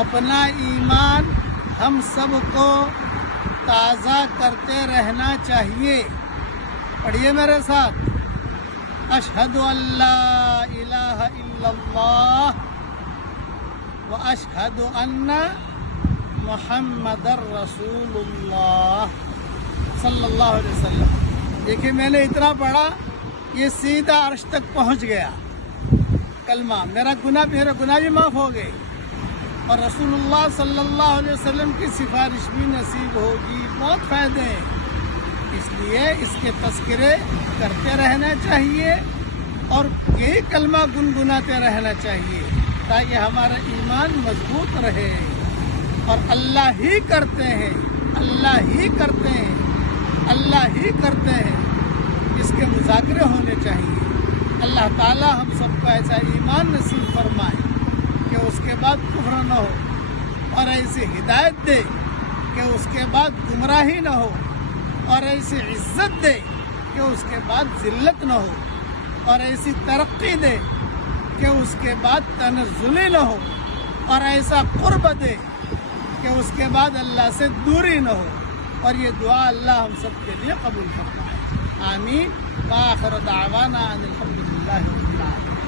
اپنا ایمان ہم سب کو تازہ کرتے رہنا چاہیے. پڑھیے میرے ساتھ. اشہد ان لا الہ الا اللہ واشہد ان محمد رسول اللہ صلی اللہ علیہ وسلم. دیکھیے میں نے اتنا پڑھا، یہ سیدھا عرش تک پہنچ گیا کلمہ. میرا گناہ بھی معاف ہو گئے، اور رسول اللہ صلی اللہ علیہ وسلم کی سفارش بھی نصیب ہوگی. بہت فائدے ہیں، اس لیے اس کے تذکرے کرتے رہنا چاہیے اور یہی کلمہ گنگناتے رہنا چاہیے تاکہ ہمارا ایمان مضبوط رہے. اور اللہ ہی کرتے ہیں، اللہ ہی کرتے ہیں، اللہ ہی کرتے ہیں، اس کے مذاکرے ہونے چاہیے. اللہ تعالی ہم سب کو ایسا ایمان نصیب فرمائے کہ اس کے بعد کفر نہ ہو، اور ایسی ہدایت دے کہ اس کے بعد گمراہی نہ ہو، اور ایسی عزت دے کہ اس کے بعد ذلت نہ ہو، اور ایسی ترقی دے کہ اس کے بعد تنزلی نہ ہو، اور ایسا قرب دے کہ اس کے بعد اللہ سے دوری نہ ہو. اور یہ دعا اللہ ہم سب کے لیے قبول کرتا ہے. آمین. وآخر دعوانا ان الحمد للہ رب العالمین.